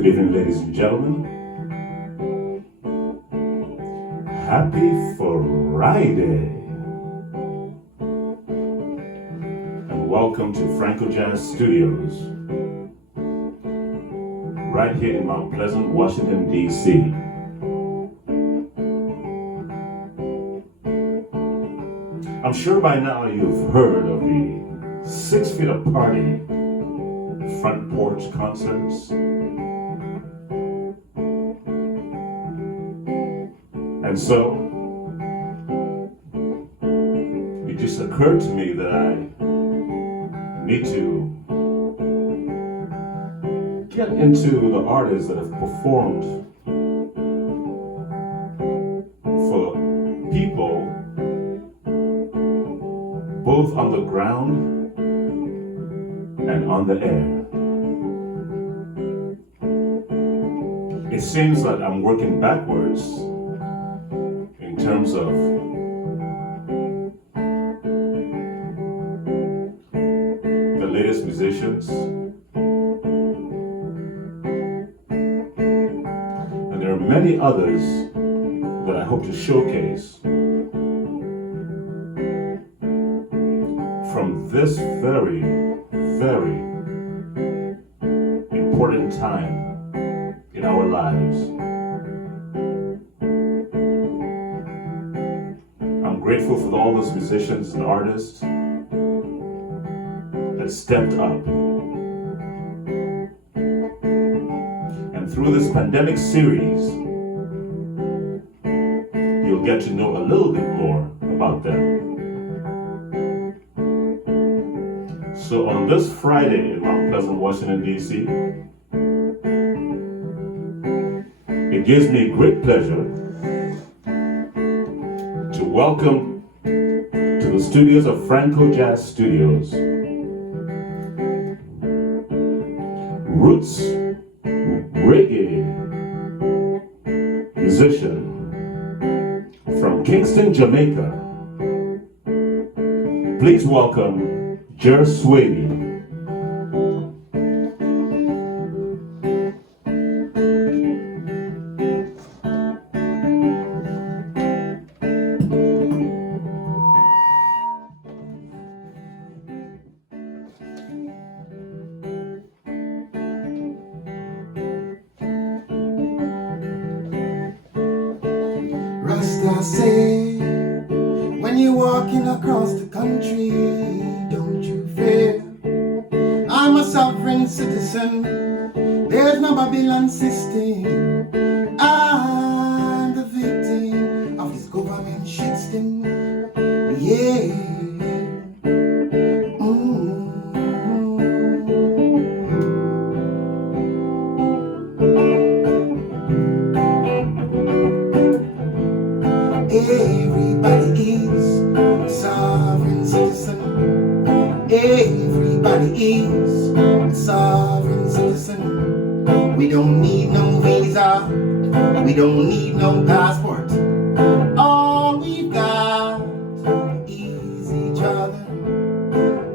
Good evening, ladies and gentlemen. Happy Friday. And welcome to Frankojazz Studios, right here in Mount Pleasant, Washington, D.C. I'm sure by now you've heard of the 6 Feet Aparty front porch concerts. And so, it just occurred to me that I need to get into the artists that have performed for people both on the ground and on the air. It seems like I'm working backwards in terms of the latest musicians. And there are many others that I hope to showcase from this very, very important time in our lives. I'm grateful for all those musicians and artists that stepped up. And through this pandemic series, you'll get to know a little bit more about them. So on this Friday in Mount Pleasant, Washington, D.C., it gives me great pleasure to welcome to the studios of Frankojazz Studios, roots reggae musician from Kingston, Jamaica. Please welcome Jer Swaby. Rasta say, when you're walking across the country, don't you fear. I'm a sovereign citizen, there's no Babylon system. I'm the victim of this government shit sting. Yeah. Everybody is a sovereign citizen. Everybody is a sovereign citizen. We don't need no visa. We don't need no passport. All we've got is each other.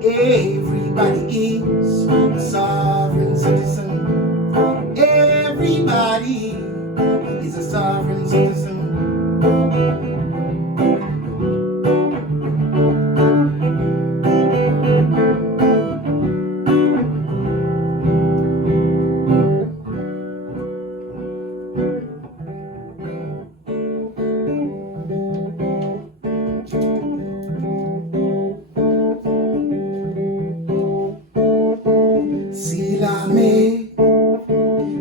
Everybody is a sovereign citizen. Everybody is a sovereign citizen.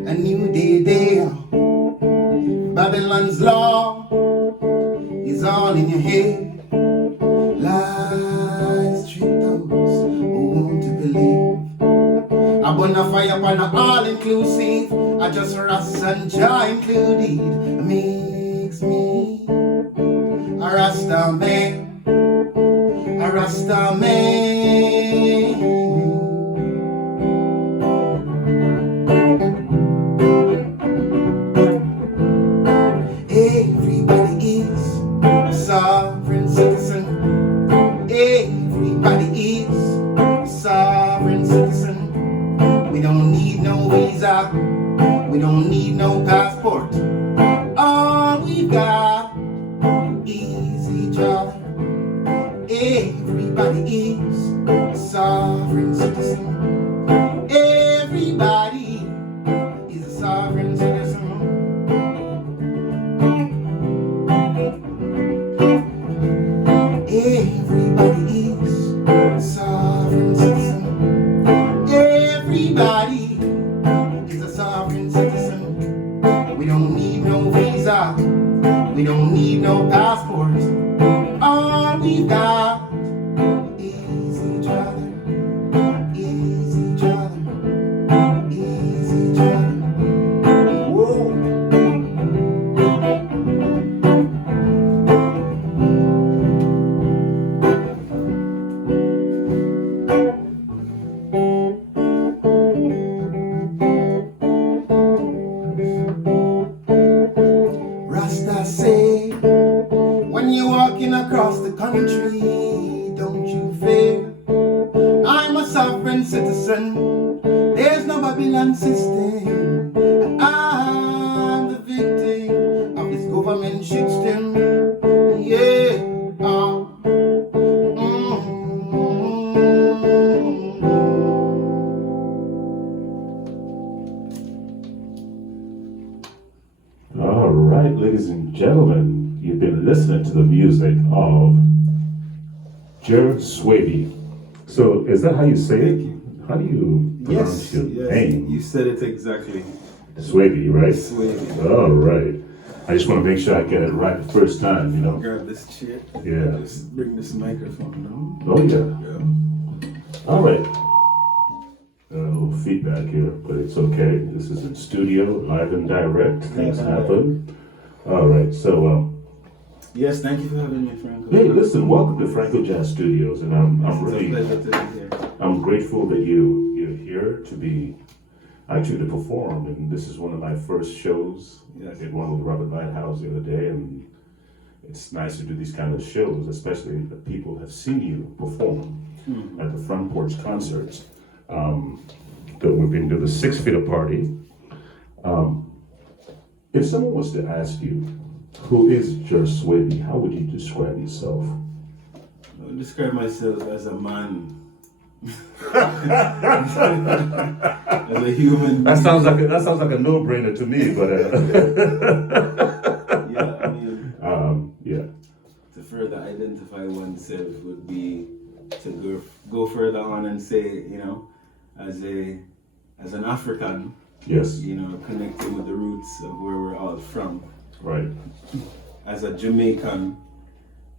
A new day there. Babylon's law is all in your head. Lies, trick those who want to believe. I burn a fire upon a all-inclusive. I just Rasta and Jah included. Makes me a Rasta man. A Rasta man. Everybody is a sovereign citizen. Everybody is a sovereign citizen. We don't need no visa. We don't need no passport. All we got is each other. Everybody is a sovereign citizen. Everybody is a sovereign citizen. Everybody is a sovereign citizen. Everybody is a sovereign citizen. We don't need no visa. We don't need no passport. All we got is each other. Is each other. Is each other. Whoa. Rasta say, when you're walking across the country, don't you fear. I'm a sovereign citizen. There's no Babylon system. I'm the victim of this government system. Yeah. All right, ladies and gentlemen, you've been listening to the music of Jer Swaby. So, is that how you say it? How do you pronounce your name? You said it exactly. Swaby, right? Swaby. All right. I just want to make sure I get it right the first time, you know? Grab this chair. Yeah. Just bring this microphone down. Oh, yeah. Yeah. All right. A little feedback here, but it's okay. This is in studio, live and direct. Things happen. All right, so Yes, thank you for having me, Franco. hey, listen, welcome to Frankojazz Studios, and I'm It's really a pleasure to be here. I'm grateful that you're here to be actually to perform, and this is one of my first shows. Yes. I did one with Robert Lighthouse the other day, and it's nice to do these kind of shows, especially that people have seen you perform at the Front Porch concerts. That we've been to the 6 Feet Aparty. If someone was to ask you, who is Jer Swaby, how would you describe yourself? I would describe myself as a man. As a human. That sounds like a no-brainer to me, but Yeah, I mean, yeah. to further identify oneself would be to go further on and say, you know, as an African, Yes. you know, connecting with the roots of where we're all from. Right. As a Jamaican,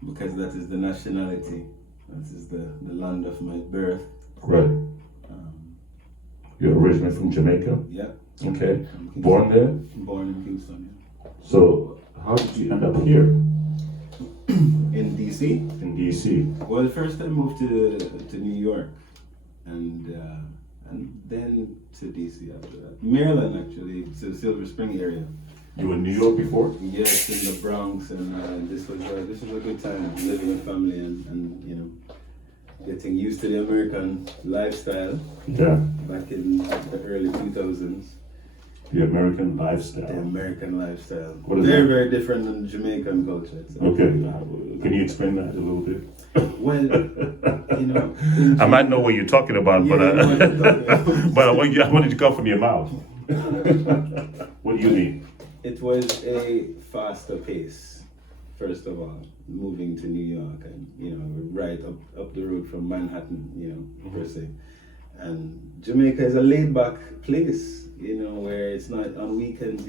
because that is the nationality, that is the land of my birth. Right. You're originally from Jamaica? Yeah. Okay. From Kingston. Born there? Born in Kingston, So how did you end up here yeah. In DC? in DC? Well, first I moved to New York, and then to DC after that. Maryland, actually, to the Silver Spring area. You were in New York before? Yes, in the Bronx, and this was a good time living with family and you know, getting used to the American lifestyle Yeah. back in the early 2000s. The American The lifestyle. American lifestyle. What is Very, that? very different than Jamaican culture. So. Okay. Can you explain that a little bit? Well, you know. I might know what you're talking about, Yeah, but you know what I'm talking about. but I want it to come from your mouth. What do you mean? It was a faster pace, first of all, moving to New York and, you know, right up the road from Manhattan, you know, per se. And Jamaica is a laid back place, you know, where it's not on weekends,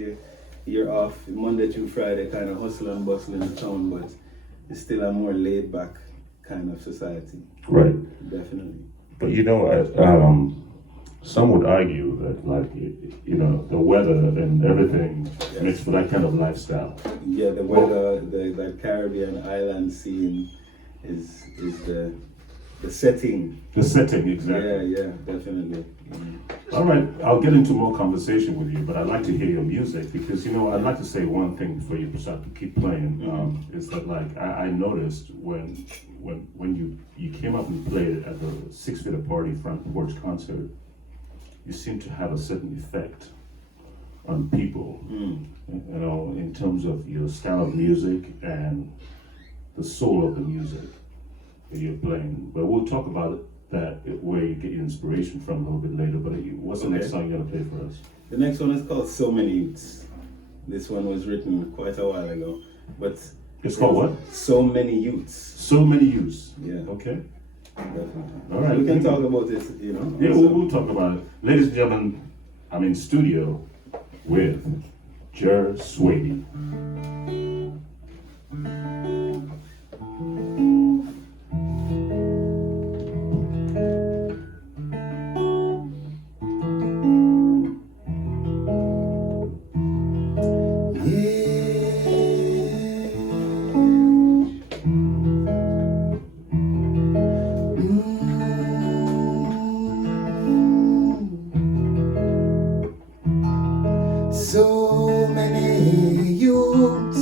you're off Monday through Friday, kind of hustle and bustle in the town, but it's still a more laid back kind of society. Right. Definitely. But you know, some would argue that, like, you know, the weather and everything makes for that kind of lifestyle. Yeah, the weather, the Caribbean island scene is the setting. The setting, exactly. Yeah, definitely. All right, I'll get into more conversation with you, but I'd like to hear your music because, you know, I'd like to say one thing before you start to keep playing. Is that, like, I noticed when you came up and played at the 6 Feet Aparty Front Porch concert, you seem to have a certain effect on people, you know, in terms of your style of music and the soul of the music that you're playing. But we'll talk about that, where you get your inspiration from, a little bit later. But what's the next song you're gonna play for us? The next one is called So Many Youths. This one was written quite a while ago, but It's called what? So Many Youths. So Many Youths. Yeah. Okay. Definitely. All right. We can talk about it, you know. Yeah, also. we'll talk about it. Ladies and gentlemen, I'm in studio with Jer Swaby. So many youths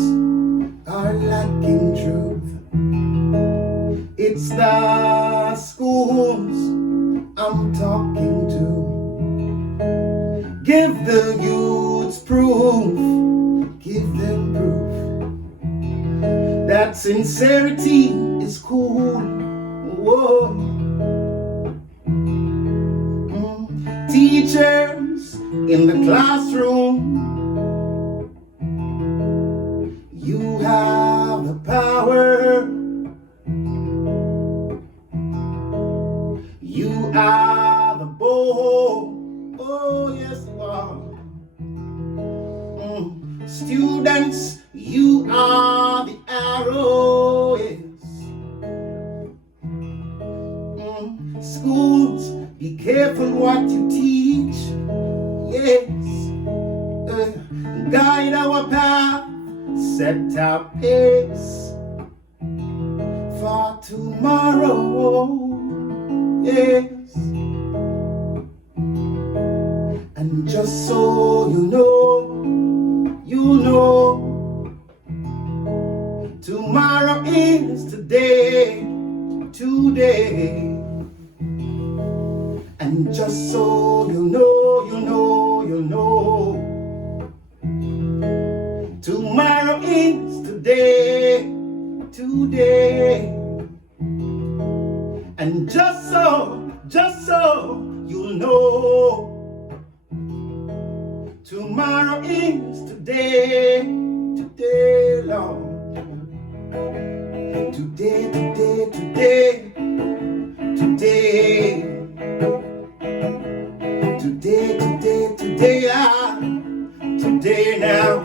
are lacking truth. It's the schools I'm talking to. Give the youths proof, give them proof that sincerity is cool. Whoa. Teachers in the classroom, you have the power. You are the bow. Oh, yes, you are. Students, you are the arrow. Yes. Schools, be careful what you teach. Yes. Guide our path, set our pace for tomorrow. Yes. And just so you know, tomorrow is today. And just so you know, tomorrow is today. And just so you know, tomorrow is today, Lord. Today. Today now.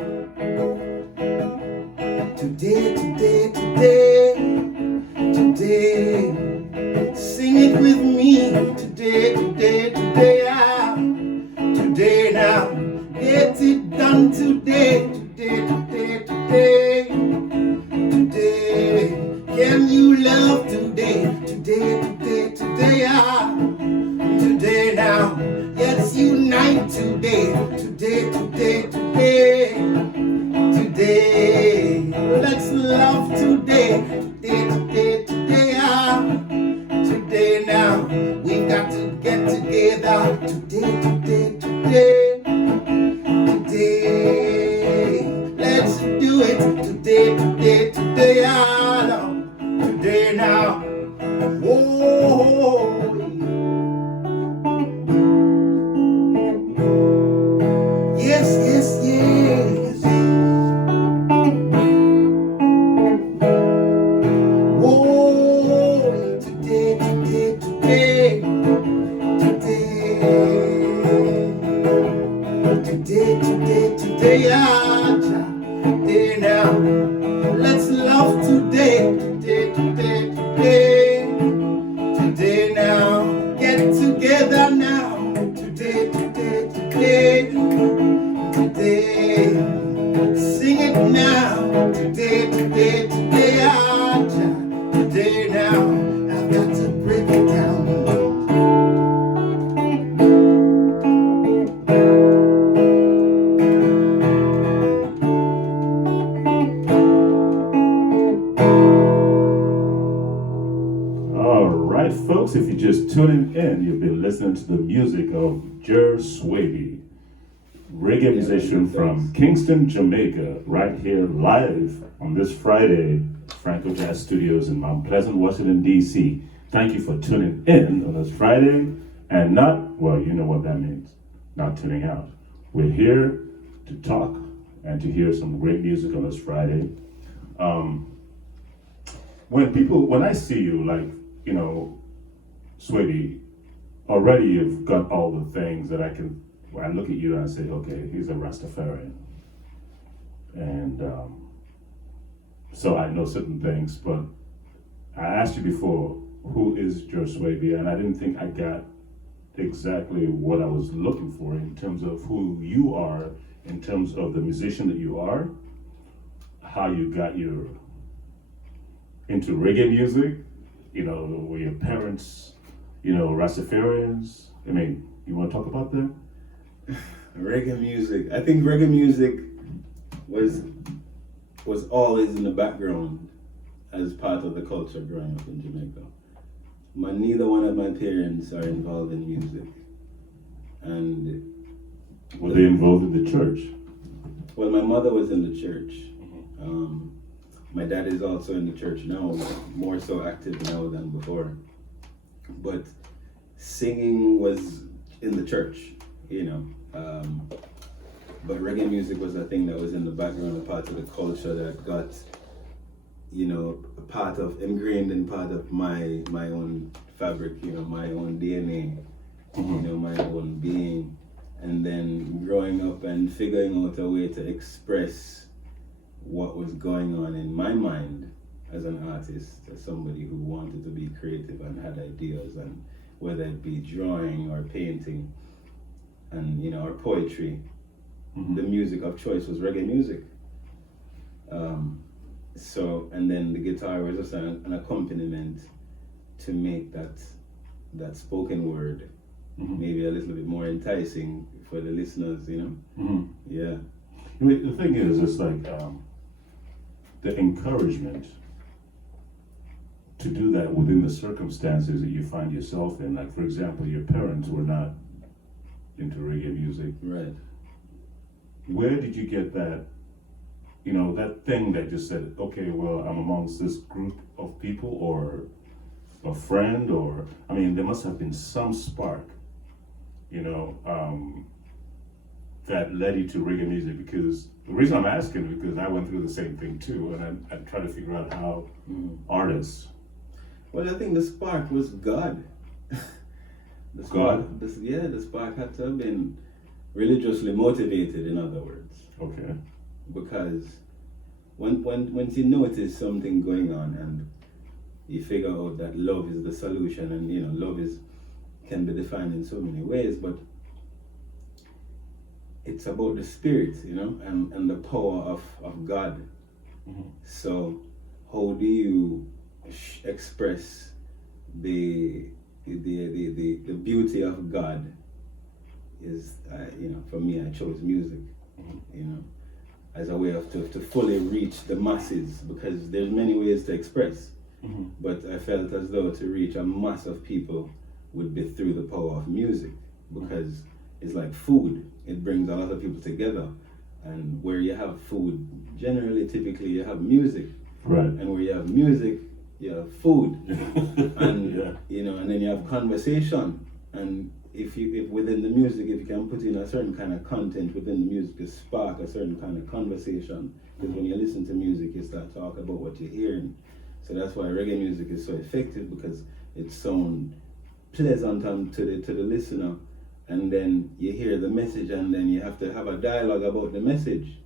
Today. Sing it with me. Today, today now. Get it done today. Can you love today? Today now. Let's unite today. Let's love today. Today now. We got to get together. Today. Let's do it. Today, Today now. Whoa. Yes. Whoa. Today. Today now. Let's love today. Today now. Get together now. Today. Sing it now. Today now. I've got to break it down. Folks, if you're just tuning in, you've been listening to the music of Jer Swaby. reggae musician from Kingston, Jamaica, right here live on this Friday, Frankojazz Studios in Mount Pleasant, Washington, D.C. Thank you for tuning in on this Friday and not, well, you know what that means, not tuning out. We're here to talk and to hear some great music on this Friday. When I see you, like, you know, Swaby, already you've got all the things that I look at you and I say, okay, he's a Rastafarian. And so I know certain things, but I asked you before, who is Jer Swaby? And I didn't think I got exactly what I was looking for in terms of who you are, in terms of the musician that you are, how you got into reggae music, you know, were your parents, you know, Rastafarians? I mean, you want to talk about that? Reggae music. I think reggae music was always in the background as part of the culture growing up in Jamaica. Neither one of my parents are involved in music. And were they involved in the church? Well, my mother was in the church. My dad is also in the church now, more so active now than before. But singing was in the church, you know. But reggae music was a thing that was in the background, a part of the culture that got, you know, ingrained in part of my own fabric, you know, my own DNA, you know, my own being. And then growing up and figuring out a way to express what was going on in my mind as an artist, as somebody who wanted to be creative and had ideas, and whether it be drawing or painting and, you know, or poetry, the music of choice was reggae music. So, and then the guitar was just an accompaniment to make that spoken word maybe a little bit more enticing for the listeners, you know? Yeah. I mean, the thing is, it's like the encouragement to do that within the circumstances that you find yourself in. Like, for example, your parents were not into reggae music. Right. Where did you get that, you know, that thing that just said, okay, well, I'm amongst this group of people, or a friend, or, I mean, there must have been some spark, you know, that led you to reggae music? Because the reason I'm asking is because I went through the same thing too, and I try to figure out how artists. Well, I think the spark was God. The spark had to have been religiously motivated, in other words. Okay. Because once you notice something going on and you figure out that love is the solution, and, you know, love can be defined in so many ways, but it's about the spirit, you know, and the power of God. So how do you express the beauty of God? Is, you know, for me, I chose music, you know, as a way of to fully reach the masses, because there's many ways to express, but I felt as though to reach a mass of people would be through the power of music, because it's like food. It brings a lot of people together, and where you have food, typically you have music, right? And where you have music, you have food, and you know, and then you have conversation. And if within the music, if you can put in a certain kind of content within the music to spark a certain kind of conversation, because when you listen to music, you start talking about what you're hearing. So that's why reggae music is so effective, because it sounds pleasant to the listener, and then you hear the message, and then you have to have a dialogue about the message.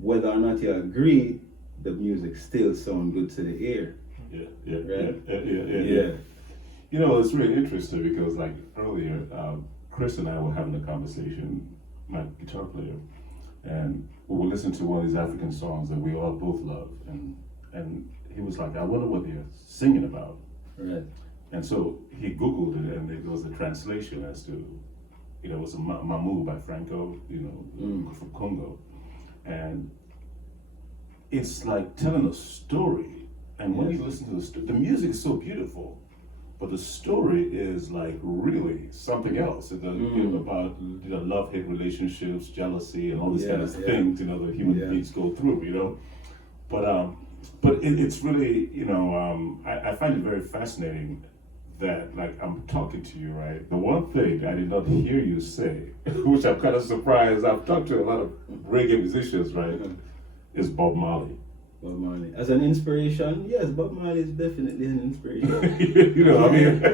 Whether or not you agree, the music still sounds good to the ear. Yeah. You know, it's really interesting because, like, earlier, Chris and I were having a conversation, my guitar player, and we were listening to one of these African songs that we all both love, and he was like, I wonder what they're singing about. Right. And so he Googled it, and it was a translation as to, you know, it was a Mamu by Franco, you know, from Congo. And it's like telling a story. And when you listen to the music is so beautiful, but the story is like really something else. It's about love-hate relationships, jealousy, and all these kind of things the human beings go through. But it's really I find it very fascinating that like I'm talking to you, right? The one thing I did not hear you say, which I'm kind of surprised. I've talked to a lot of reggae musicians, right? Is Bob Marley. Bob Marley. As an inspiration, yes, Bob Marley is definitely an inspiration.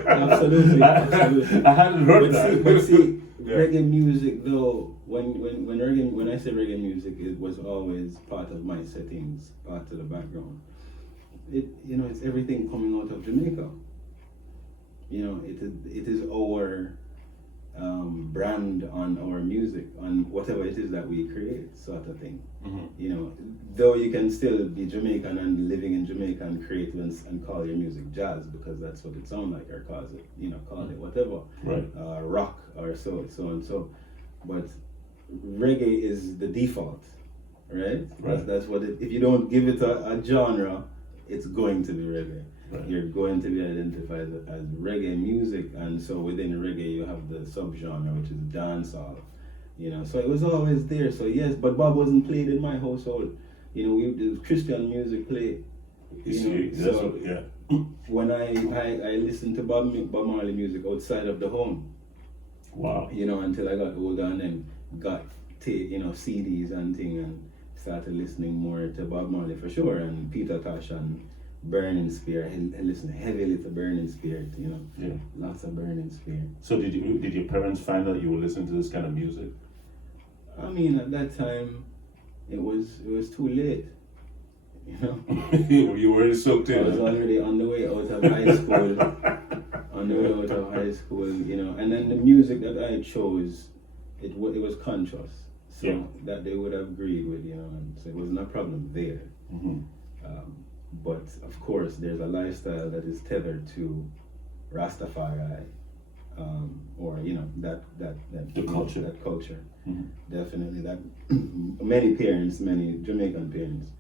Absolutely. I hadn't heard that. But see, reggae music though, when I say reggae music, it was always part of my settings, part of the background. It's everything coming out of Jamaica. It is our brand on our music, on whatever it is that we create, sort of thing. Though you can still be Jamaican and living in Jamaica and create and call your music jazz because that's what it sounds like, or call it whatever, right? Rock or so and so. But reggae is the default, right? That's what it. If you don't give it a genre, it's going to be reggae. Right. You're going to be identified as reggae music, and so within reggae you have the subgenre, which is dancehall. So it was always there. So yes, but Bob wasn't played in my household. The Christian music played. When I listened to Bob Marley music outside of the home. Wow. Until I got older and then got CDs and things and started listening more to Bob Marley for sure, and Peter Tosh and Burning Spear. I listened heavily to Burning Spear, lots of Burning Spear. So did your parents find out you were listening to this kind of music? I mean, at that time, it was too late. You were already soaked in. I was already on the way out of high school. And then the music that I chose, it was conscious, so that they would have agreed with, and so it wasn't a problem there. But of course, there's a lifestyle that is tethered to Rastafari, or the culture. That culture, definitely. That many Jamaican parents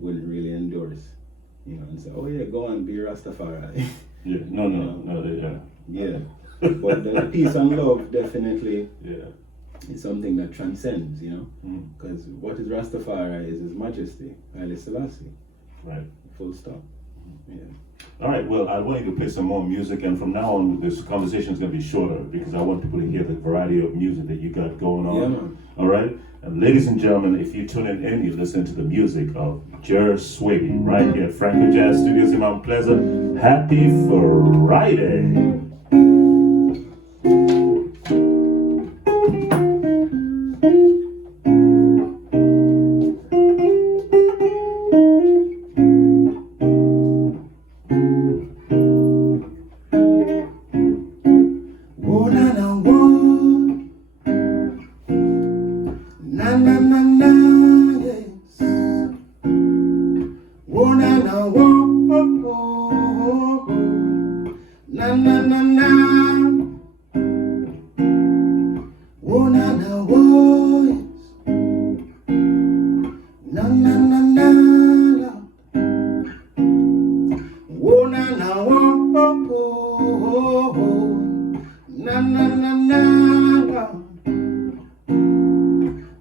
wouldn't really endorse, and say, "Oh yeah, go on, be Rastafari." Yeah, no, Yeah, but the peace and love definitely. Is something that transcends, because what is Rastafari is His Majesty, Haile Selassie. Right. Full stop. Yeah. All right. Well, I want you to play some more music, and from now on, this conversation is going to be shorter because I want people to hear the variety of music that you got going on. Yeah, man. All right. And ladies and gentlemen, if you tune in, you listen to the music of Jer Swaby right here at Frankojazz Studios in Mount Pleasant. Happy Friday.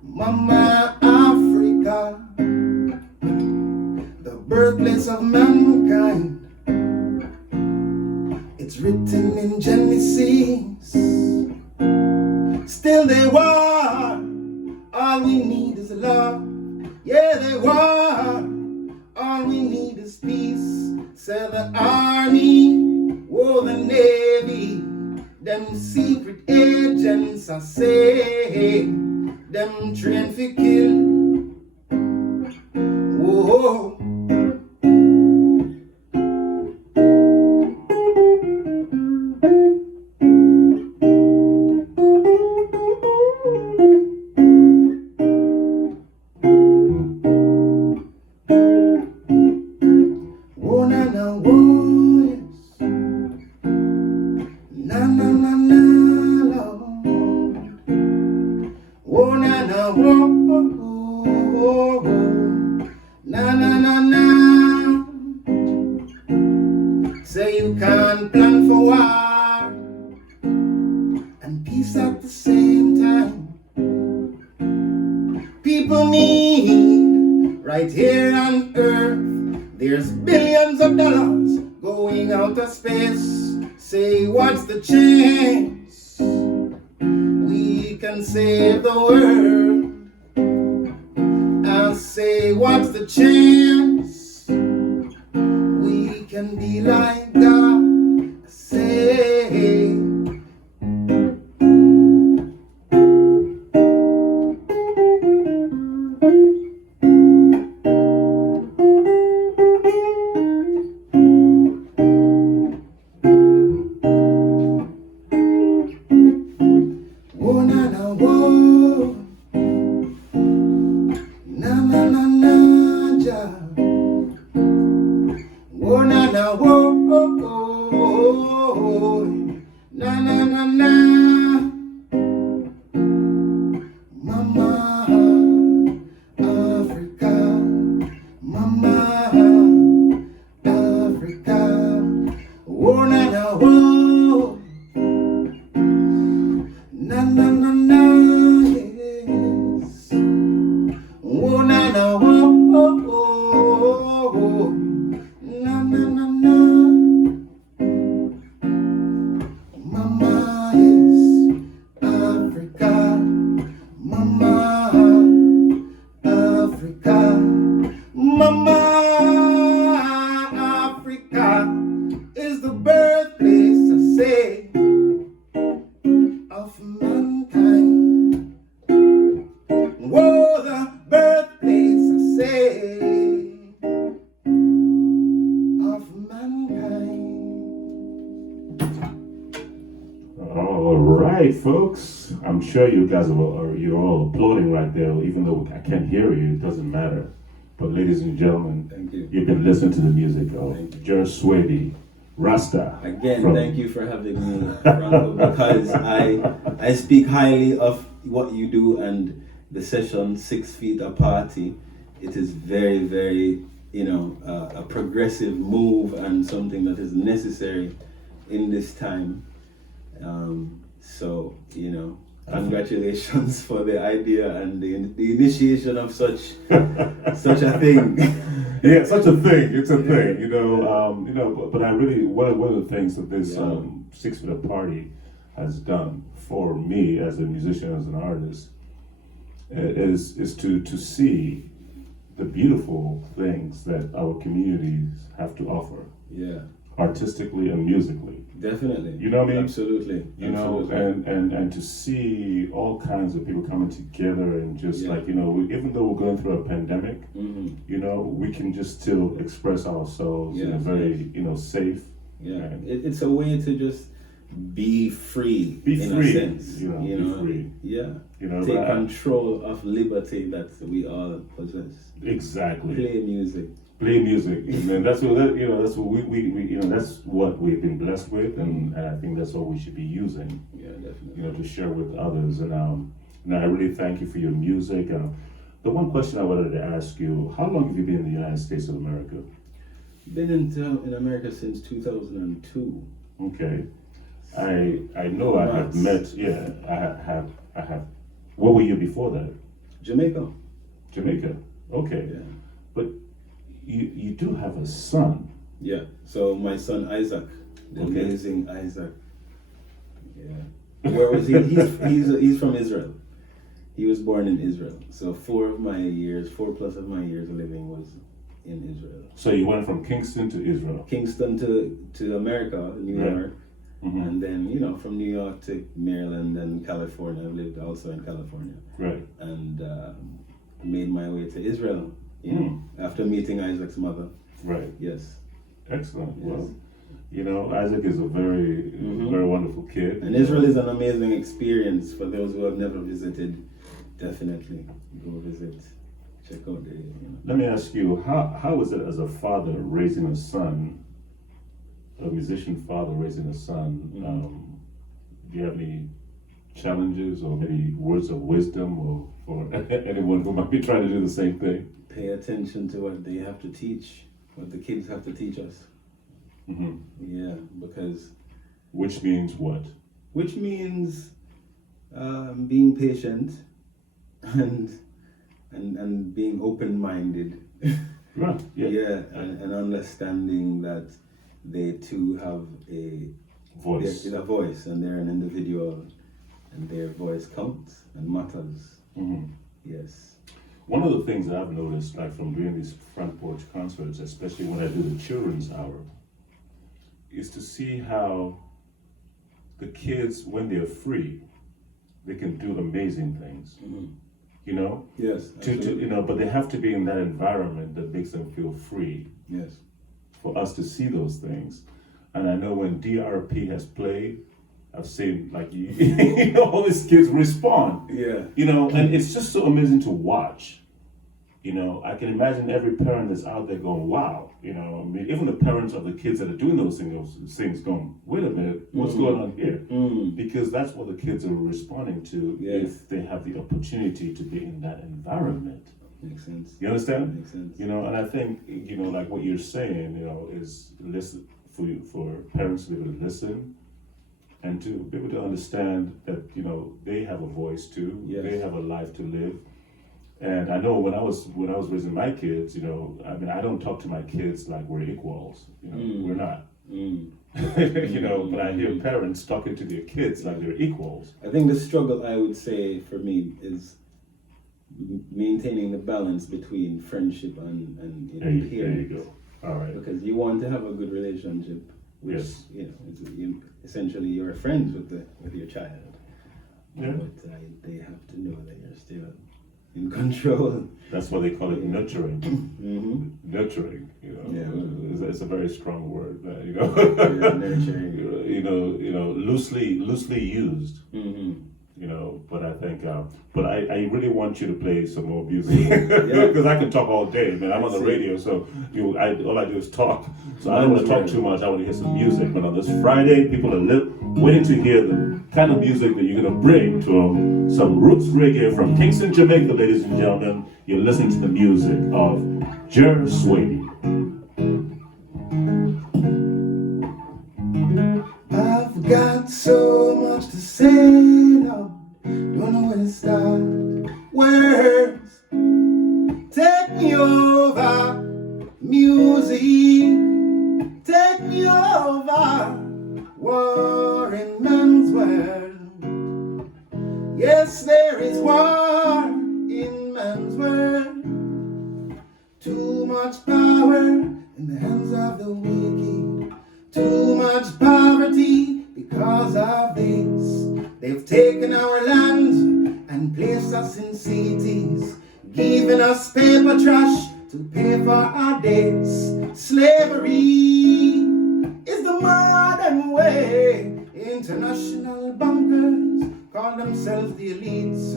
Mama Africa, the birthplace of mankind. It's written in Genesis. Still they war. All we need is love. Yeah, they war. All we need is peace. Say the army, oh the navy. Them secret agents I say. Them train for kill. Whoa. Oh na na oh yes. Na na na na Lord. Oh na na oh oh oh oh. Na na na peace at the same time. People need right here on earth. There's billions of dollars going out of space. Say, what's the chance we can save the world? I'll say, what's the chance we can be like God? Say, oh na na whoa, na na na na ja, oh na na whoa, na na na na, Mama Africa, Mama Africa, oh na na whoa. Na na na na, yes. Oh na na oh oh oh. Na na na na. Mama is Africa. Mama Africa. Mama Africa is the birthplace, I say, of mankind. Whoa, the birthplace, I say, of mankind. All right, folks. I'm sure you guys you're all applauding right there, even though I can't hear you. It doesn't matter. But ladies and gentlemen, Thank you. you've been listening to the music of Thank you. Jer Swaby, Rasta. Again, from- thank you for having me, Franco, because I speak highly of what you do and the session 6 Feet Aparty. It is very, very, a progressive move and something that is necessary in this time. So, congratulations for the idea and the initiation of such a thing. Yeah, such a thing. It's a thing, but I really one of the things that this 6 Feet Aparty has done for me as a musician, as an artist, is to see the beautiful things that our communities have to offer, Yeah, artistically and musically. definitely. You know what I mean? Absolutely. And to see all kinds of people coming together and just Yeah. even though we're going through a pandemic, we can just still express ourselves in a Yes, very, safe. Yeah, and- it's a way to just be free. Be in free, a sense. be free. Yeah. but Take I- control of liberty that we all possess. exactly. Play music. Play music, and then that's what that's what we that's what we've been blessed with, and I think that's what we should be using, Yeah, definitely. to share with others. And I really thank you for your music. The one question I wanted to ask you: how long have you been in the United States of America? Been in America since 2002. Okay, I know I have Months. met. Yeah, I have. Where were you before that? Jamaica. Jamaica. Okay, Yeah. but you do have a son. Yeah. So my son Isaac, the Okay. amazing Isaac. Yeah. Where was he? He's from Israel. He was born in Israel. So 4+ of my years living was in Israel. So you went from Kingston to Israel. Kingston to America, New Right. York, Mhm. and then from New York to Maryland and California. I lived also in California, Right. and made my way to Israel. After meeting Isaac's mother. Right. Yes, Excellent. Yes. Well, Isaac is a very, very wonderful kid. and Israel is an amazing experience for those who have never visited. Definitely go visit, check out the. Let me ask you, how is it as a father raising a son, a musician father raising a son? Do you have any challenges or maybe words of wisdom or for anyone who might be trying to do the same thing? Pay attention to what they have to teach, what the kids have to teach us. Hmm. Yeah, because Which means what? which means Being patient and being open-minded. Right. Yeah. Yeah, and understanding that they too have a Voice. voice, and they're an individual, and their voice counts and matters. Mm-hmm. Yes. One of the things that I've noticed, like from doing these front porch concerts, especially when I do the children's hour, is to see how the kids, when they're free, they can do amazing things. Mm-hmm. You know, Yes. but they have to be in that environment that makes them feel free Yes. for us to see those things. And I know when DRP has played, I've seen like you know, all these kids respond. Yeah. You know, and it's just so amazing to watch. You know, I can imagine every parent that's out there going, wow, you know, I mean, even the parents of the kids that are doing those things going, wait a minute, what's going on here? Because that's what the kids are responding to if they have the opportunity to be in that environment. Makes sense. You understand? Makes sense. You know, and I think, you know, like what you're saying, you know, is listen for parents to be able to listen and to be able to understand that, you know, they have a voice too. Yes. They have a life to live. And I know when I was raising my kids, you know, I mean, I don't talk to my kids like we're equals. You know, we're not. You know, but I hear parents talking to their kids like they're equals. I think the struggle, I would say, for me is maintaining the balance between friendship and There you parents. go. All right. Because you want to have a good relationship, which you know, essentially you're friends with your child. Yeah. But they have to know that you're still in control. That's why they call it nurturing. Mm-hmm. Nurturing, you know, Yeah. it's a very strong word. You know, Nurturing. you know, loosely used. Mm-hmm. You know, but I think, but I really want you to play some more music because I can talk all day, man. I'm on the radio, so all I do is talk. So I don't want to talk too much. I want to hear some music. But on this Friday, people are waiting to hear the kind of music that you're going to bring to them. Some roots reggae from Kingston, Jamaica, ladies and gentlemen. You're listening to the music of Jer Swaby. I've got so much to say now, don't know where to start. Words take me over, music take me over. War in man's world, yes there is war in man's world. Too much power in the hands of the wicked. Too much poverty because of this. They've taken our land and placed us in cities, giving us paper trash to pay for our debts. Slavery is the modern way. International bankers call themselves the elites.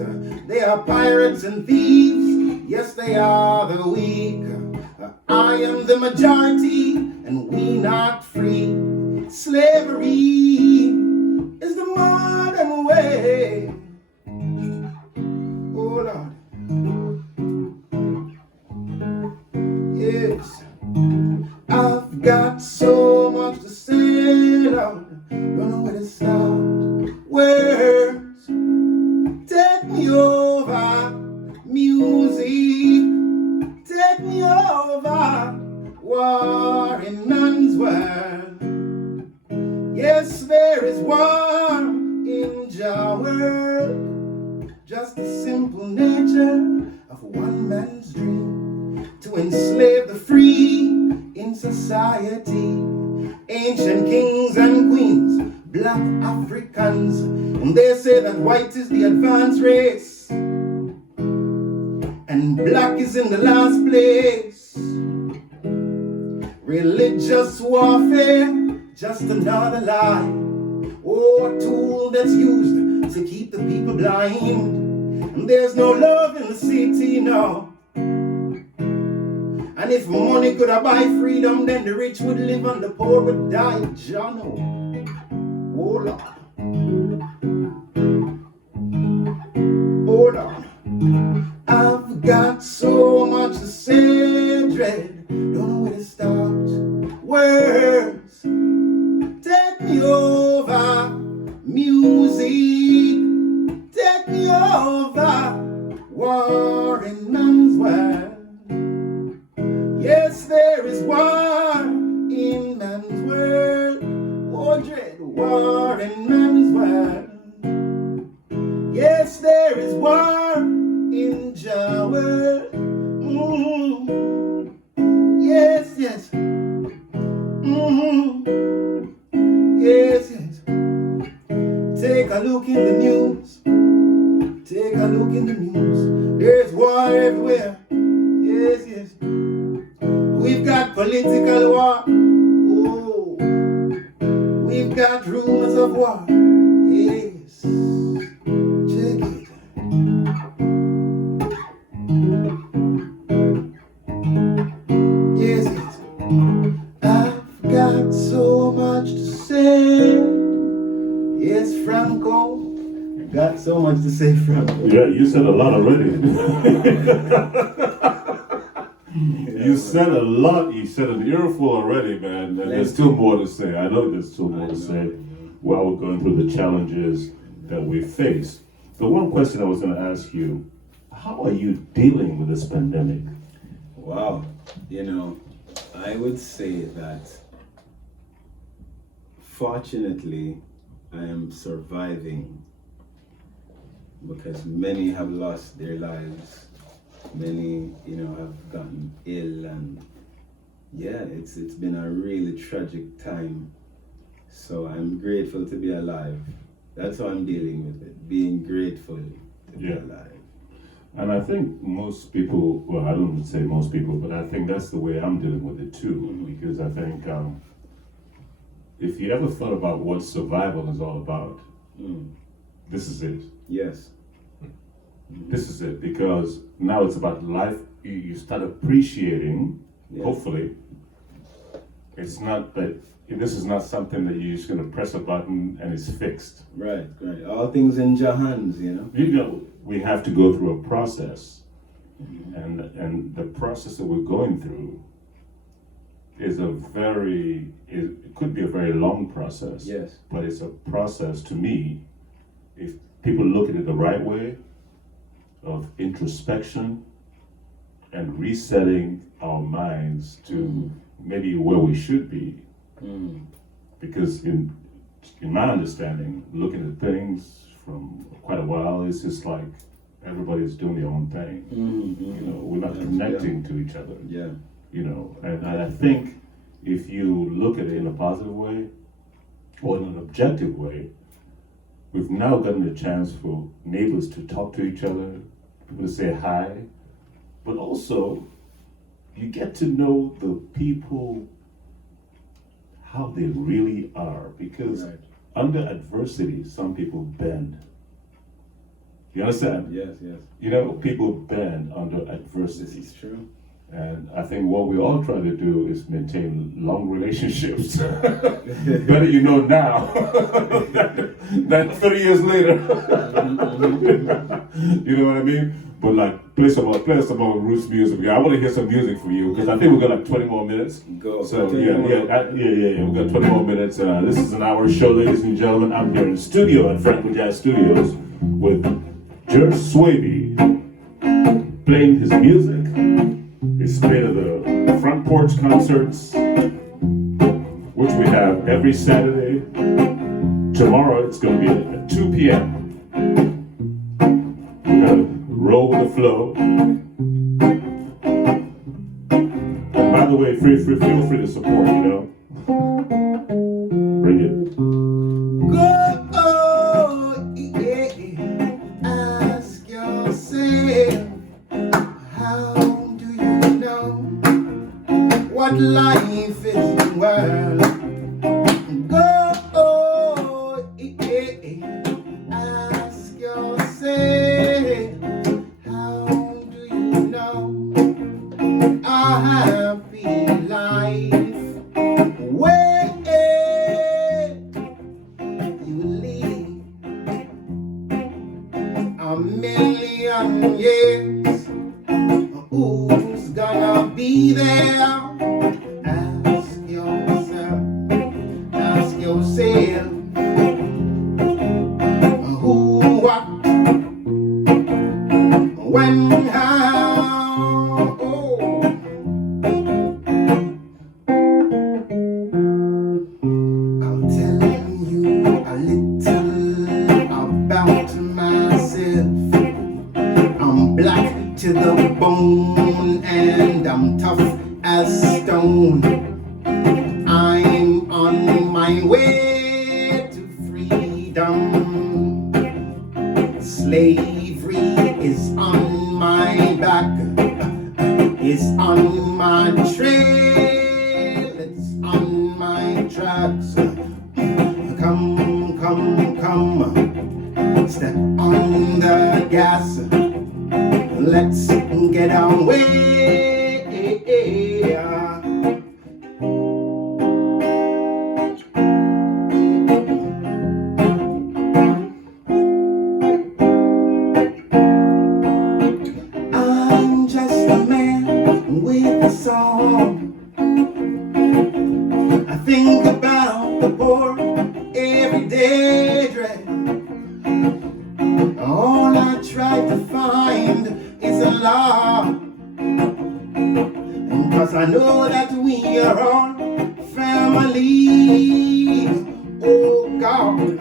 They are pirates and thieves. Yes, they are the weak. I am the majority and we not free. Slavery is the modern way. Oh Lord. Yes. I've got so much to say, Lord. Don't know where to start. Words take me over. Music take me over. War in man's world. Yes, there is war in Jah world. Just the simple nature of one man's dream to enslave the free in society. Ancient kings and queens, black Africans, and they say that white is the advanced race and black is in the last place. Religious warfare, just another lie, or a tool that's used to keep the people blind. And there's no love in the city now. And if money could have buy freedom, then the rich would live and the poor would die. John, oh Lord. Oh Lord. I've got so much to say, dread. Don't know where to start. Words take me over. Music Take a look in the news. Take a look in the news. There's war everywhere. Yes, yes. We've got political war. Oh, we've got rumors of war. Yes. Check it. Yes, yes. I've got so much to say. Yes, Franco. Got so much to say, Franco. Yeah, you said a lot already. You said a lot. You said an earful already, man. And there's still more to say. I know there's still more to say while we're going through the challenges that we face. The one question I was going to ask you, how are you dealing with this pandemic? Wow. I would say that fortunately, I am surviving because many have lost their lives. Many, have gotten ill, and yeah, it's been a really tragic time. So I'm grateful to be alive. That's how I'm dealing with it. Being grateful to be alive. And I think most people, well, I don't say most people, but I think that's the way I'm dealing with it too. Because I think if you ever thought about what survival is all about, this is it. Yes. This is it, because now it's about life. You start appreciating, hopefully. It's not that, this is not something that you're just going to press a button and it's fixed. Right. All things in your hands, We have to go through a process. And the process that we're going through is it could be a very long process. Yes. But it's a process, to me, if people look at it the right way, of introspection and resetting our minds to maybe where we should be. Because in my understanding, looking at things from quite a while, it's just like everybody's doing their own thing. We're not connecting to each other. Yeah. And I think if you look at it in a positive way or in an objective way, we've now gotten a chance for neighbors to talk to each other, people to say hi, but also you get to know the people, how they really are, because under adversity, some people bend. You understand? Yes. People bend under adversity. This is true. And I think what we all try to do is maintain long relationships. Better now than 30 years later. You know what I mean? But like, play some more Roots music. I want to hear some music from you because I think we've got like 20 more minutes. Go. So yeah. We've got 20 more minutes. This is an hour show, ladies and gentlemen. I'm here in studio at Frankojazz Studios with Jer Swaby playing his music. He's played at the front porch concerts, which we have every Saturday. Tomorrow it's going to be at 2 p.m. We're going to roll with the flow. And by the way, feel free to support, Bring it. Go, yeah. Ask yourself, how do you know what life is in the world? Go, yeah. Ask yourself, how do you know a happy life? Where you live a million years, who's gonna be there? Ask yourself, who, what, when, how, oh. I'm telling you a little about myself. I'm black to the bone and I'm tough as stone. I'm on my way to freedom. Slavery is on my back, it's on my trail, it's on my tracks. Come, come, come, step on the gas, let's get away. I'm just a man with a song. I think about the poor everyday dread. All I try to find is a law, cause I know that we are all family. Oh God,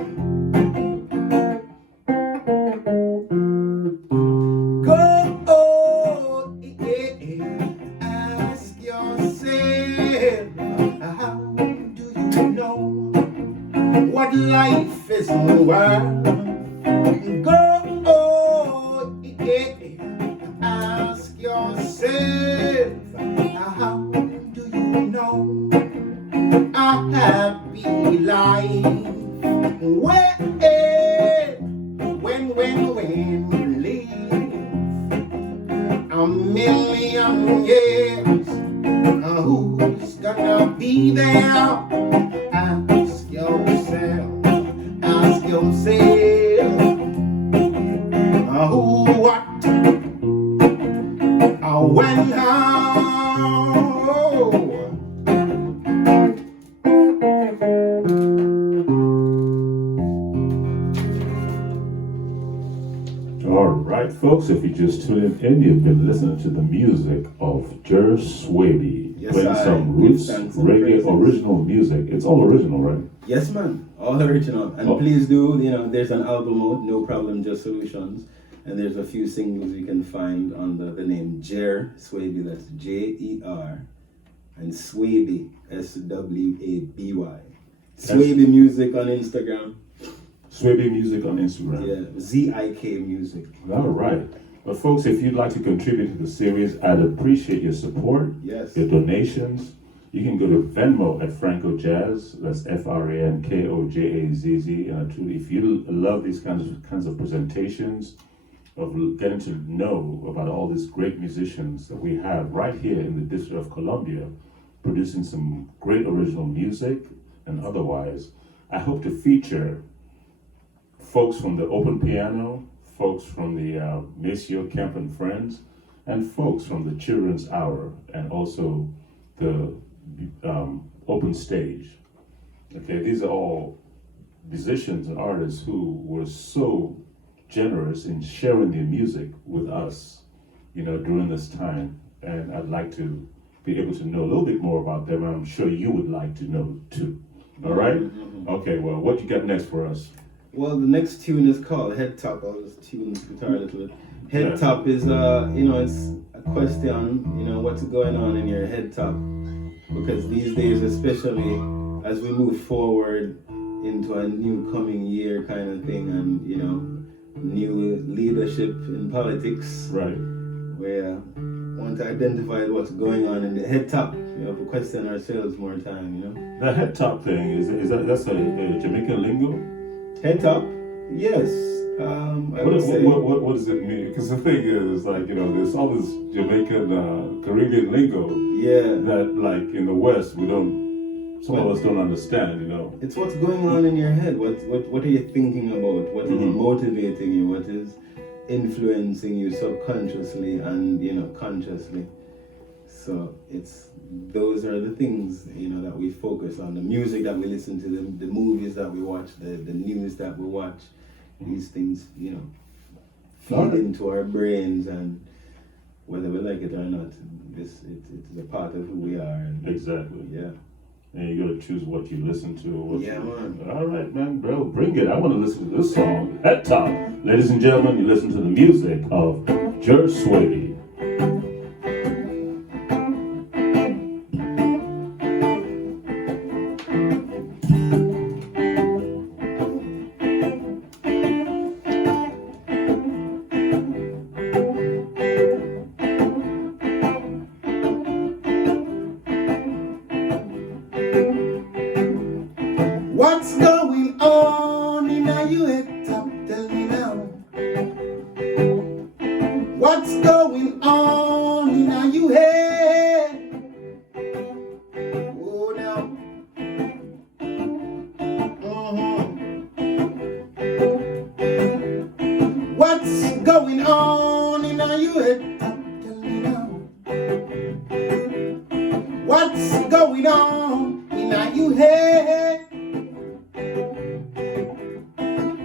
go, yeah, ask yourself, how do you know what life is worth? Go, yeah, ask yourself, how do you know a happy life? When you live a million years, who's gonna be there? Ask yourself, ask yourself, who, what, when, how. All right, folks, if you just tuned in, you've been listening to the music of Jer Swaby, Yes, playing I some give roots thanks and reggae praises. original music. It's all original, right? Yes, man, all original. And Oh. please do, there's an album out, No Problem, Just Solutions. And there's a few singles you can find under the name Jer Swaby, that's Jer, and Swaby, Swaby. Swaby Music on Instagram. Swaby Music on Instagram. Yeah, ZIK Music. All right. But folks, if you'd like to contribute to the series, I'd appreciate your support, Yes. your donations. You can go to Venmo at Frankojazz. That's Frankojazz. And truly, if you love these kinds of presentations, of getting to know about all these great musicians that we have right here in the District of Columbia, producing some great original music and otherwise, I hope to feature folks from the Open Piano, folks from the Maceo Camp and Friends, and folks from the Children's Hour, and also the Open Stage. Okay, these are all musicians and artists who were so generous in sharing their music with us, during this time. And I'd like to be able to know a little bit more about them, and I'm sure you would like to know too. All right? Mm-hmm. Okay, well, what you got next for us? Well, the next tune is called Head Top. I'll just tune the guitar a little bit. Head Yeah. Top is, it's a question, what's going on in your head top? Because these days, especially as we move forward into a new coming year kind of thing, and, new leadership in politics, Right. where want to identify what's going on in the head top. We have to question ourselves more time, That head top thing, that's a Jamaican lingo? Head top, yes. I would say. What does it mean? Because the thing is, there's all this Jamaican, Caribbean lingo Yeah. that, in the West, some of us don't understand, It's what's going on in your head. What are you thinking about? What is motivating you? What is influencing you subconsciously and consciously? So those are the things that we focus on. The music that we listen to, the movies that we watch, the news that we watch. These things feed into our brains, and whether we like it or not, it's a part of who we are. And Exactly. yeah. And you gotta choose what you listen to. Man. All right, man, bro, bring it. I want to listen to this song. Head Top. Ladies and gentlemen, you listen to the music of Jer Swaby. going on in your head? Tell me now. What's going on in your head?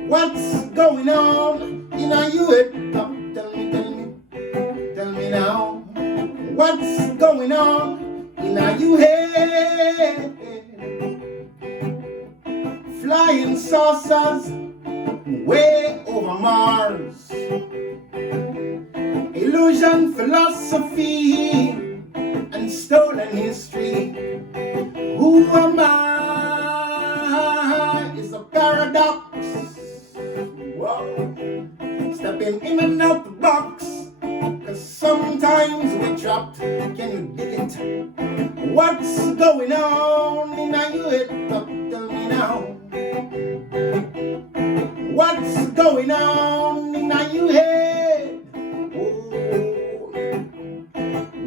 What's going on in your head? Tell me now. What's going on in your head? Flying saucers way over Mars. Illusion philosophy and stolen history. Who am I is a paradox. Whoa. Stepping in and out the box, 'cause sometimes we're trapped. Can you dig it? What's going on in your head? Tell me now. What's going on in your head? Oh.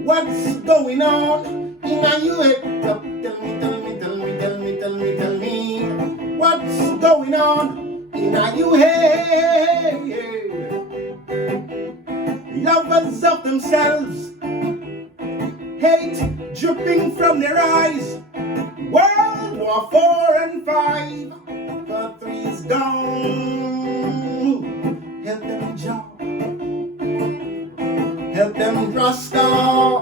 What's going on in your head? Tell me. What's going on in your head? Lovers of themselves, hate dripping from their eyes. World War 4 and 5, the 3's gone. Help them job, help them rasta.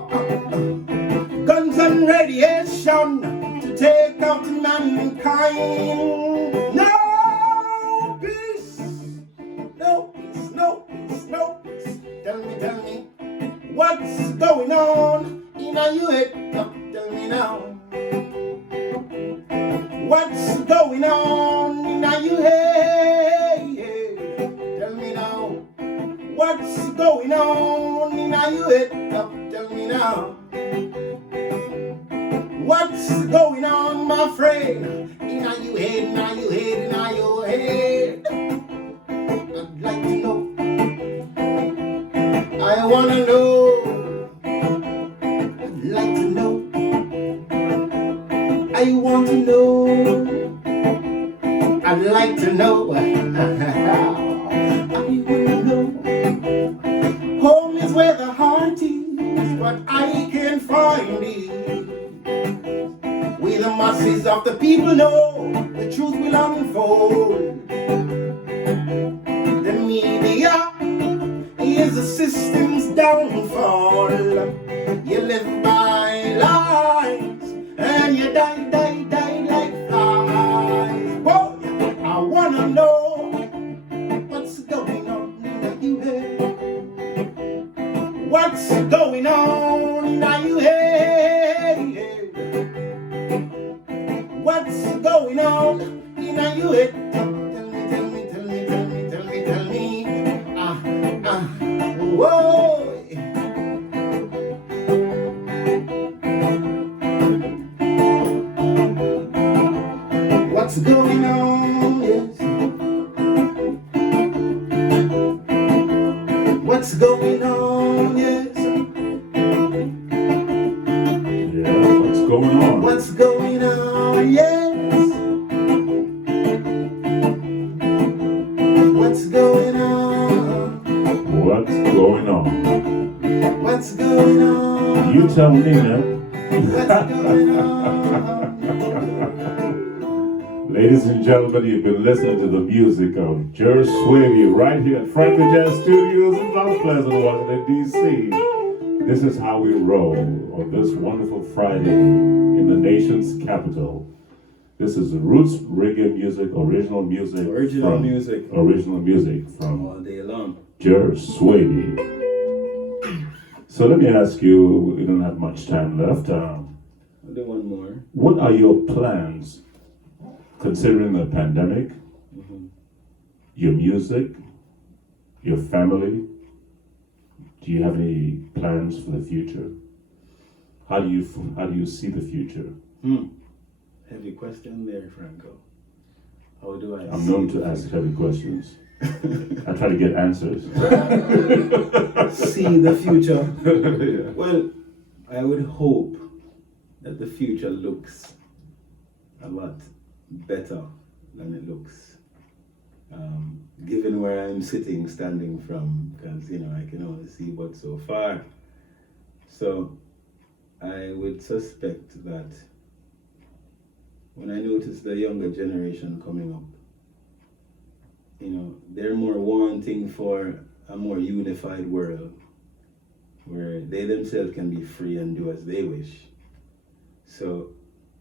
Guns and radiation to take out mankind. No peace, no peace, no peace, no peace. Tell me, what's going on in your head? Tell me now. What's going on in your head? Tell me now. What's going on in your head? Tell me now. What's going on, my friend? In your head, in your head, in your head. I'd like to know. I wanna know. I'd like to know. I want to know. I'd like to know. I wanna know. Home is where the heart is, but I can't find it. We the masses of the people know the truth will unfold. The media is the system's downfall. You live by lies and you die like flies. Whoa, I wanna know what's going on in your head. What's going on in your head? What's going on in your head? Tell me. Whoa. What's going on? Yes. What's going on? Yes. Yeah, what's going on? What's going on? Yes. What's going on? What's going on? What's going on? You tell me, man. What's going on? Ladies and gentlemen, you've been listening to the music of Jer Swaby right here at Frankojazz Studios in Mount Pleasant, Washington, D.C. This is how we roll on this wonderful Friday in the nation's capital. This is roots reggae music, original music from All day long. Jer Swaby. So let me ask you, we don't have much time left. I'll do one more. What are your plans considering the pandemic, your music, your family? Do you have any plans for the future? How do you see the future? Heavy question there, Franco. How do I I'm known to ask heavy questions. I try to get answers. see the future? Yeah. Well, I would hope that the future looks a lot better than it looks Given where I'm standing from, because I can only see but so far. So I would suspect that when I notice the younger generation coming up, they're more wanting for a more unified world where they themselves can be free and do as they wish. So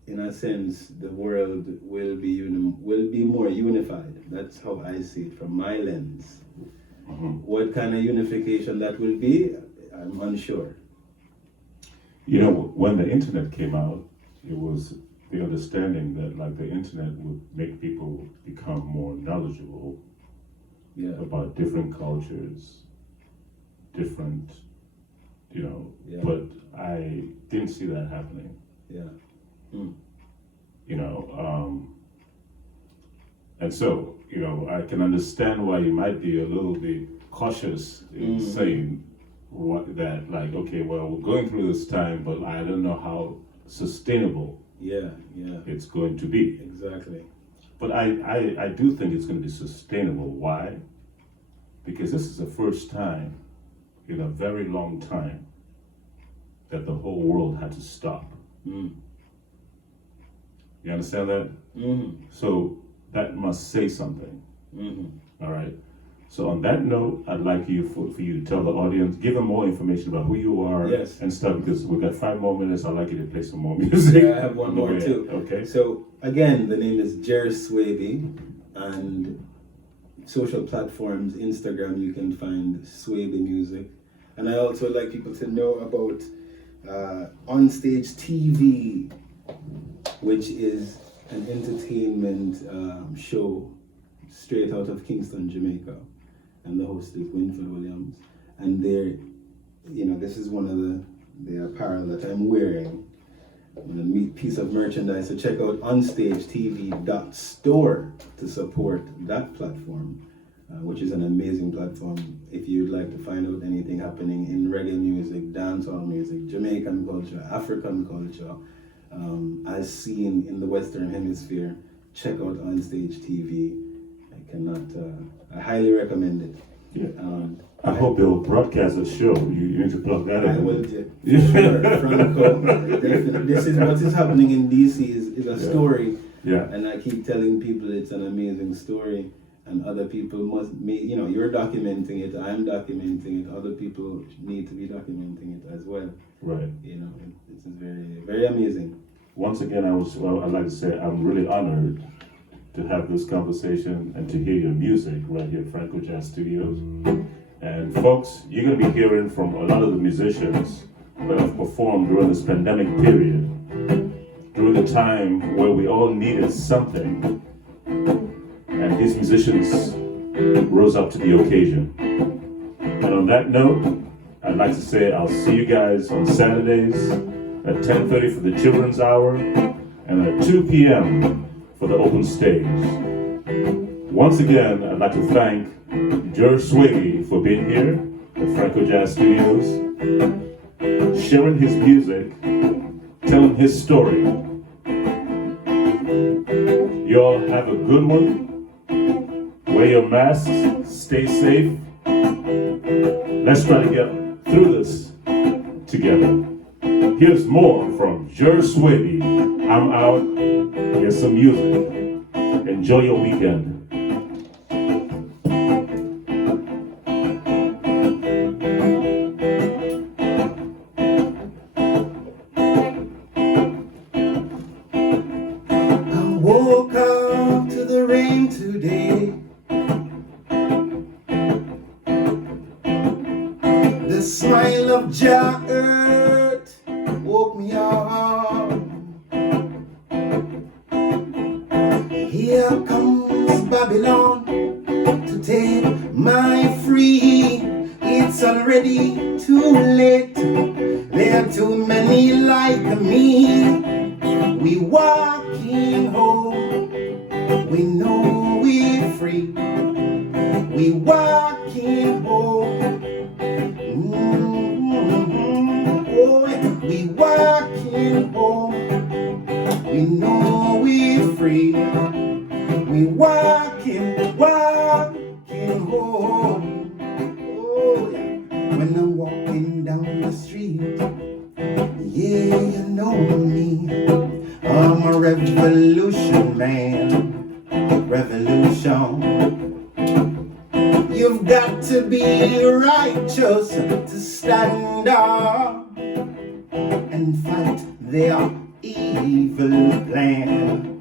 in a sense, the world will be more unified. That's how I see it from my lens. What kind of unification that will be, I'm unsure. When the internet came out, it was the understanding that like the internet would make people become more knowledgeable about different cultures, different, but I didn't see that happening. And so, I can understand why you might be a little bit cautious in saying okay, well, we're going through this time, but I don't know how sustainable it's going to be. Exactly. But I do think it's going to be sustainable. Why? Because this is the first time in a very long time that the whole world had to stop. You understand that? So that must say something. All right. So on that note, I'd like for you to tell the audience, give them more information about who you are and stuff, because we've got 5 more minutes. I'd like you to play some more music. Yeah, I have one more too. Okay. So again, the name is Jer Swaby, and social platforms, Instagram, you can find Swaby Music. And I also like people to know about Onstage TV, which is an entertainment show straight out of Kingston, Jamaica, and the host is Winford Williams. And this is one of the apparel that I'm wearing, a piece of merchandise. So check out onstagetv.store to support that platform, which is an amazing platform if you'd like to find out anything happening in reggae music, dancehall music, Jamaican culture, African culture, as seen in the Western Hemisphere. Check out Onstage TV. I highly recommend it. I hope they'll broadcast a show. You need to plug that in. I will do. Sure, Franco. Definitely. This is what is happening in DC is a story. And I keep telling people it's an amazing story, and other people you're documenting it, I'm documenting it, other people need to be documenting it as well. Right. This is very, very amazing. Once again, I'd like to say I'm really honored to have this conversation and to hear your music right here at Frankojazz Studios. And folks, you're going to be hearing from a lot of the musicians that have performed during this pandemic period, during the time where we all needed something, and these musicians rose up to the occasion. And on that note, I'd like to say I'll see you guys on Saturdays at 10:30 for the Children's Hour and at 2 p.m. for the open stage. Once again, I'd like to thank Jer Swaby for being here at Frankojazz Studios, sharing his music, telling his story. Y'all have a good one. Wear your masks, stay safe. Let's try to get through this together. Here's more from Jer Swaby. I'm out. Here's some music. Enjoy your weekend. I woke up to the rain today. The smile of Jah earth woke me up. Here comes Babylon to take my free. It's already too late. There are too many like me. We walking home. We know we're free. We walking home. Oh, we walking home. We know we're free. We walking, walking. home. Oh, yeah. When I'm walking down the street, yeah, you know me. I'm a revolution man. Revolution. You've got to be righteous to stand up and fight their evil plan.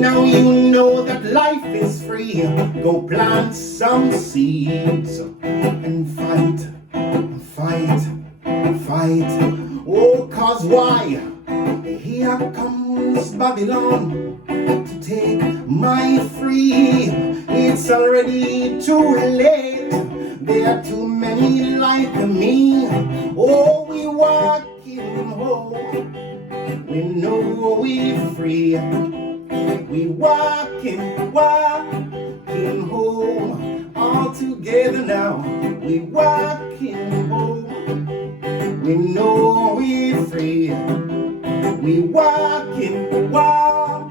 Now you know that life is free. Go plant some seeds and fight. Oh, cause why? Here comes Babylon to take my free. It's already too late. There are too many like me. Oh, we walking home. We know we free. We walking home. All together now. We walking home. We know we free. We walking home.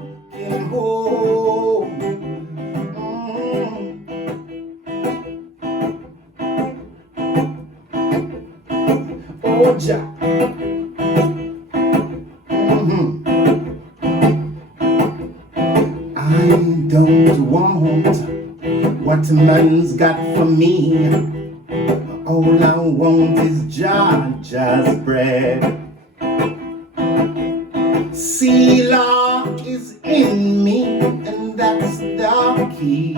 Oh, Jah. I don't want what man's got for me. All I want is Ja's bread. Selah is in me, and that's the key.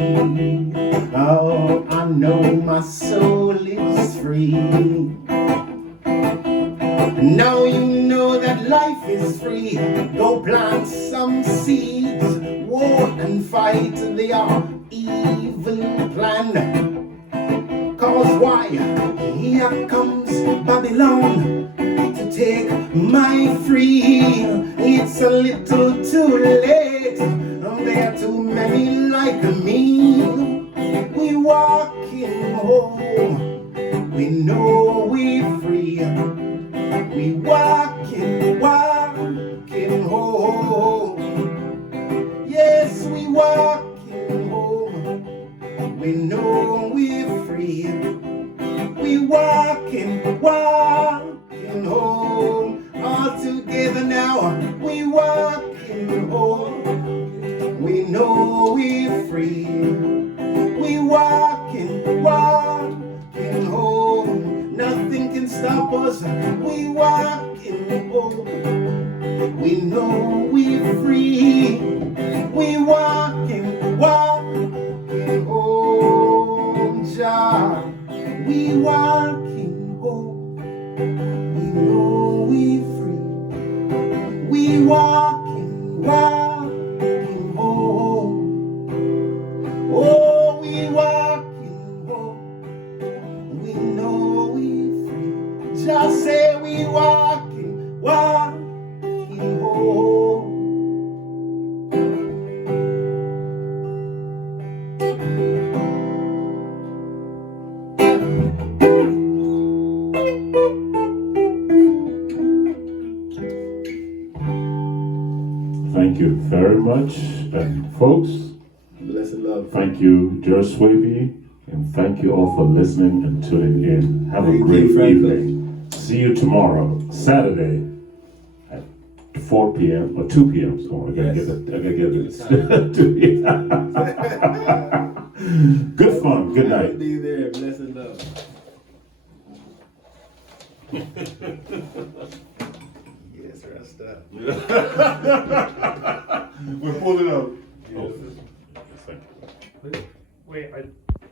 Oh, I know my soul is free. Now you know that life is free. Go plant some seeds, war and fight their evil plan. Cause why? Here comes Babylon to take my free. It's a little too late. There are too many like me. We walking home. We know we free. We walking home. Yes, we walking home. We know we're free. We walking home. All together now. We walking home. We know we're free. We walking home. Nothing can stop us. We walking home. We know we're free. We walking home, Jah. We walking home. We know we're free. We walking home. Oh, we walking home. We know we're free. Just say we walking home. Thank you very much, and folks, Blessed love. thank you, Jer Swaby, and thank you all for listening and tuning in. Have a Thank great you, Franco. evening. See you tomorrow, Saturday, at 4 p.m. or 2 p.m. So I gotta Yes. get it. 2 p.m. Good fun. Good night. Be there. Blessed love. Yes, Rasta. We're pulling up. Yes. Oh, thank you.